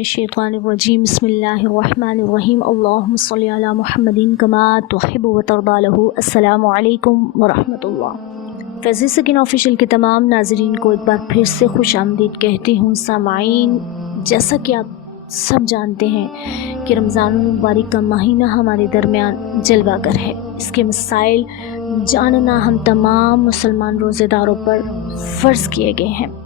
मिनश्शैतानिर्रजीम बिस्मिल्लाहिर्रहमानिर्रहीम अल्लाहुम्मा सल्लि अला मुहम्मदिन कमा तुहिब्बु व तर्दा लहू। अस्सलामु अलैकुम व रहमतुल्लाह। फैज़ सकीन ऑफिशियल के तमाम नाज़रीन को एक बार फिर से खुश आमदीद कहती हूँ। सामाईन, जैसा कि आप सब जानते हैं कि रमज़ान मुबारक का महीना हमारे दरमियान जलवागर है। इसके मसाइल जानना हम तमाम मुसलमान रोज़ेदारों पर फ़र्ज़ किए गए हैं।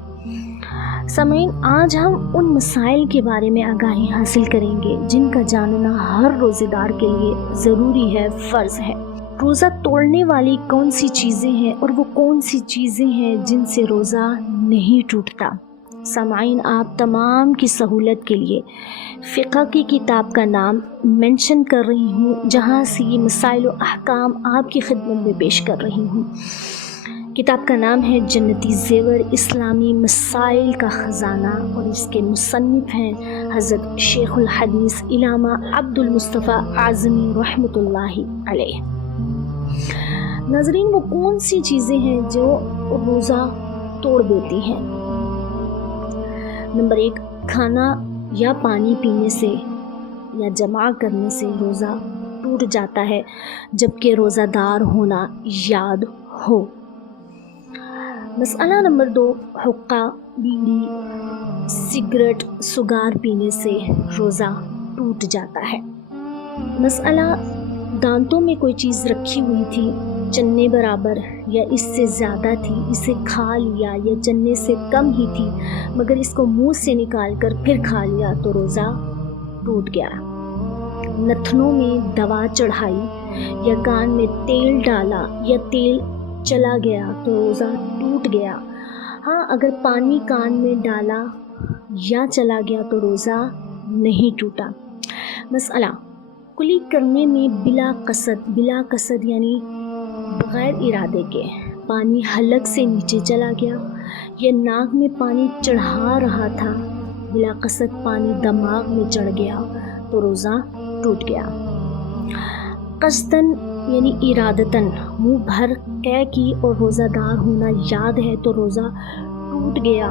सामाईन, आज हम उन मसाइल के बारे में आगाही हासिल करेंगे जिनका जानना हर रोज़ेदार के लिए ज़रूरी है, फ़र्ज़ है। रोज़ा तोड़ने वाली कौन सी चीज़ें हैं और वो कौन सी चीज़ें हैं जिनसे रोज़ा नहीं टूटता। सामाईन, आप तमाम की सहूलत के लिए फ़िक़्ह की किताब का नाम मेंशन कर रही हूँ, जहाँ से ये मसाइल व अहकाम आपकी खिदमत में पेश कर रही हूँ। किताब का नाम है जन्नती ज़ेवर इस्लामी मसाइल का ख़ज़ाना और इसके मुसन्निफ़ हैं हज़रत शेखुल हदीस इल्लामा अब्दुल मुस्तफ़ा आज़मी रहमतुल्लाहि अलैह। नाज़रीन, वो कौन सी चीज़ें हैं जो रोज़ा तोड़ देती हैं। नंबर 1, खाना या पानी पीने से या जमा करने से रोज़ा टूट जाता है, जबकि रोज़ादार होना याद हो। मसला नंबर 2, हुक्का, बीड़ी, सिगरेट, सुगार पीने से रोज़ा टूट जाता है। मसला दांतों में कोई चीज़ रखी हुई थी, चन्ने बराबर या इससे ज़्यादा थी, इसे खा लिया या चन्ने से कम ही थी, मगर इसको मुंह से निकाल कर फिर खा लिया तो रोज़ा टूट गया। नथनों में दवा चढ़ाई या कान में तेल डाला या तेल चला गया तो रोज़ा टूट गया। हाँ, अगर पानी कान में डाला या चला गया तो रोज़ा नहीं टूटा। मसला कुली करने में बिला कसद यानी बग़ैर इरादे के पानी हलक से नीचे चला गया या नाक में पानी चढ़ा रहा था, बिला कसद पानी दिमाग में चढ़ गया तो रोज़ा टूट गया। कसदन यानी इरादतन मुँह भर कै की और रोज़ादार होना याद है तो रोज़ा टूट गया,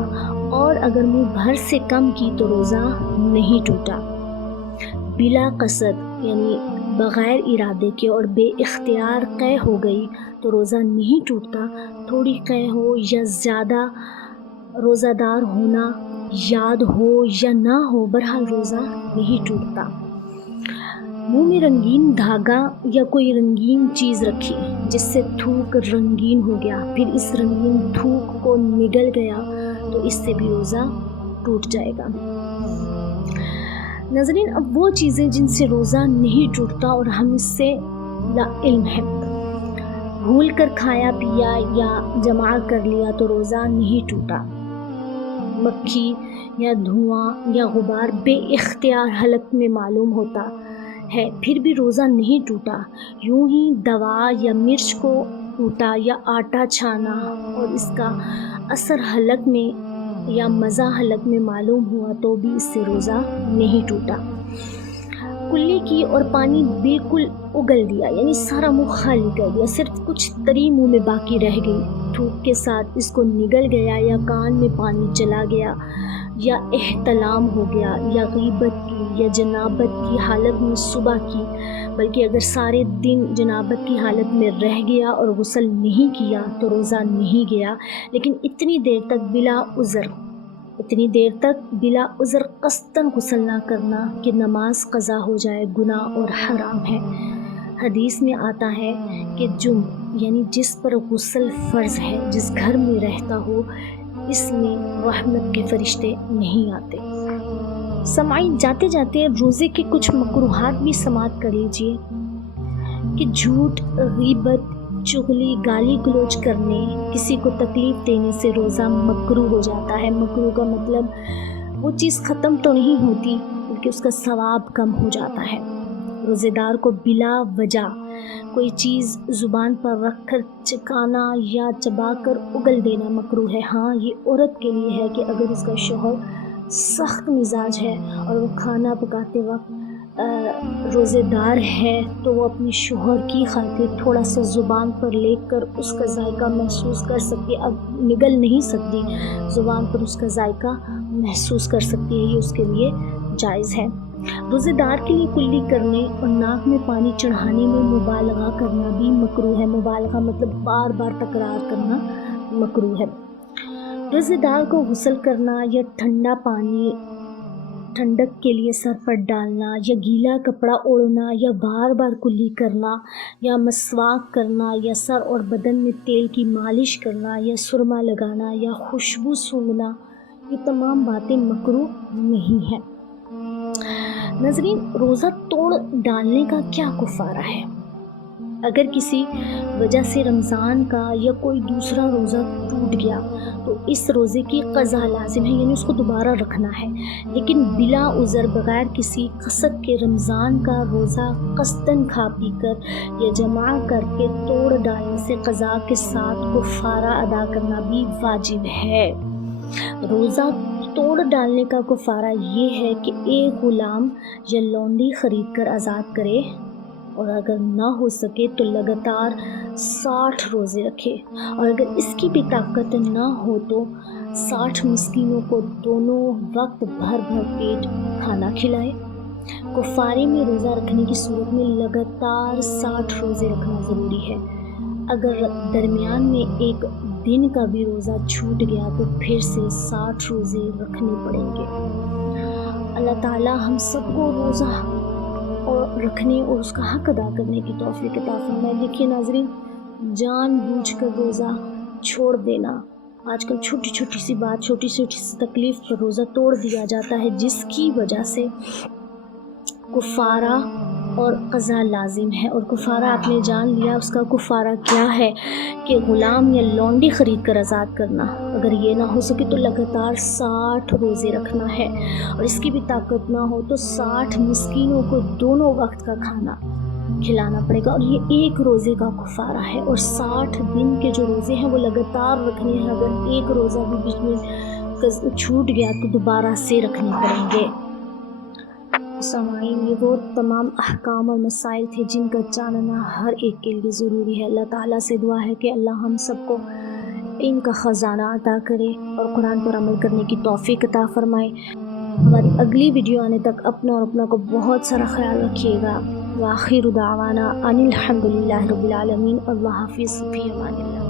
और अगर मुँह भर से कम की तो रोज़ा नहीं टूटा। बिला कसद यानी बग़ैर इरादे के और बेइख्तियार कै हो गई तो रोज़ा नहीं टूटता। थोड़ी कै हो या ज़्यादा, रोज़ादार होना याद हो या ना हो, बहरहाल रोज़ा नहीं टूटता। मुँह में रंगीन धागा या कोई रंगीन चीज़ रखी जिससे थूक रंगीन हो गया, फिर इस रंगीन थूक को निगल गया तो इससे भी रोज़ा टूट जाएगा। नाज़रीन, अब वो चीज़ें जिनसे रोज़ा नहीं टूटता और हम इससे लाइल्म हैं, भूल कर खाया पिया या जमा कर लिया तो रोज़ा नहीं टूटा। मक्खी या धुआं या गुबार बेइख्तियार हलक में मालूम होता है, फिर भी रोज़ा नहीं टूटा। यूं ही दवा या मिर्च को टूटा या आटा छाना और इसका असर हलक में या मज़ा हलक में मालूम हुआ तो भी इससे रोज़ा नहीं टूटा। कुल्ली की और पानी बिल्कुल उगल दिया यानी सारा मुँह खाली कर दिया, सिर्फ कुछ तरी मुँह में बाकी रह गई, थूक के साथ इसको निगल गया या कान में पानी चला गया या एहतलाम हो गया या गीबत की या जनाबत की हालत में सुबह की, बल्कि अगर सारे दिन जनाबत की हालत में रह गया और गुस्ल नहीं किया तो रोज़ा नहीं गया। लेकिन इतनी देर तक बिला उज़र कस्तन गुस्ल ना करना कि नमाज क़ज़ा हो जाए गुनाह और हराम है। हदीस में आता है कि जुम यानी जिस पर गुस्ल फ़र्ज़ है, जिस घर में रहता हो, इसमें रहमत के फरिश्ते नहीं आते। समाईन, जाते जाते रोज़े के कुछ मकरूहात भी समात कर लीजिए कि झूठ, गीबत, चुगली, गाली गलौज करने, किसी को तकलीफ़ देने से रोज़ा मकरूह हो जाता है। मकरूह का मतलब वो चीज़ ख़त्म तो नहीं होती बल्कि उसका सवाब कम हो जाता है। रोज़ेदार को बिला वजह कोई चीज़ ज़ुबान पर रख कर चिकाना या चबाकर उगल देना मकरूह है। हाँ, ये औरत के लिए है कि अगर उसका शौहर सख्त मिजाज है और वो खाना पकाते वक्त रोज़ेदार है तो वो अपने शौहर की खातिर थोड़ा सा ज़ुबान पर लेकर उसका जायका महसूस कर सकती है। अब निगल नहीं सकती, ज़ुबान पर उसका जायका महसूस कर सकती है, ये उसके लिए جائز ہے۔ روزے دار کے لیے کلی کرنے اور ناک میں پانی چڑھانے میں مبالغہ کرنا بھی مکروہ ہے۔ مبالغہ مطلب بار بار تکرار کرنا مکروہ ہے۔ روزے دار کو غسل کرنا یا ٹھنڈا پانی ٹھنڈک کے لیے سر پر ڈالنا یا گیلا کپڑا اوڑھنا یا بار بار کلی کرنا یا مسواک کرنا یا سر اور بدن میں تیل کی مالش کرنا یا سرما لگانا یا خوشبو سونگھنا، یہ تمام باتیں مکروہ نہیں ہیں۔ ناظرین، روزہ توڑ ڈالنے کا کیا کفارہ ہے؟ اگر کسی وجہ سے رمضان کا یا کوئی دوسرا روزہ ٹوٹ گیا تو اس روزے کی قضا لازم ہے، یعنی اس کو دوبارہ رکھنا ہے، لیکن بلا عذر بغیر کسی قصد کے رمضان کا روزہ قصداً کھا پی کر یا جمع کر کے توڑ ڈالنے سے قضا کے ساتھ کفارہ ادا کرنا بھی واجب ہے۔ روزہ توڑ ڈالنے کا کفارہ یہ ہے کہ ایک غلام یا لونڈی خرید کر آزاد کرے، اور اگر نہ ہو سکے تو لگاتار 60 روزے رکھے، اور اگر اس کی بھی طاقت نہ ہو تو 60 مسکینوں کو دونوں وقت بھر پیٹ کھانا کھلائے۔ کفارے میں روزہ رکھنے کی صورت میں لگاتار 60 روزے رکھنا ضروری ہے۔ اگر درمیان میں ایک دن کا بھی روزہ چھوٹ گیا تو پھر سے 60 روزے رکھنے پڑیں گے۔ اللہ تعالیٰ ہم سب کو روزہ اور رکھنے اور اس کا حق ادا کرنے کی توفیق عطا فرمائے۔ دیکھیے ناظرین، جان بوجھ کر روزہ چھوڑ دینا، آج کل چھوٹی چھوٹی سی بات، چھوٹی چھوٹی سی تکلیف پر روزہ توڑ دیا جاتا ہے، جس کی وجہ سے کفارہ اور قضا لازم ہے۔ اور کفارہ آپ نے جان لیا، اس کا کفارہ کیا ہے کہ غلام یا لونڈی خرید کر آزاد کرنا، اگر یہ نہ ہو سکے تو لگاتار 60 روزے رکھنا ہے، اور اس کی بھی طاقت نہ ہو تو 60 مسکینوں کو دونوں وقت کا کھانا کھلانا پڑے گا، اور یہ ایک روزے کا کفارہ ہے۔ اور 60 دن کے جو روزے ہیں وہ لگاتار رکھنے ہیں، اگر ایک روزہ بھی بیچ میں چھوٹ گیا تو دوبارہ سے رکھنے پڑیں گے۔ سامعین، یہ وہ تمام احکام اور مسائل تھے جن کا جاننا ہر ایک کے لیے ضروری ہے۔ اللہ تعالیٰ سے دعا ہے کہ اللہ ہم سب کو علم کا خزانہ عطا کرے اور قرآن پر عمل کرنے کی توفیق عطا فرمائے۔ ہماری اگلی ویڈیو آنے تک اپنا اور اپنا کو بہت سارا خیال رکھیے گا۔ وآخر دعوانا ان الحمد للہ رب العالمین۔ اللہ حافظ، فی امان اللہ۔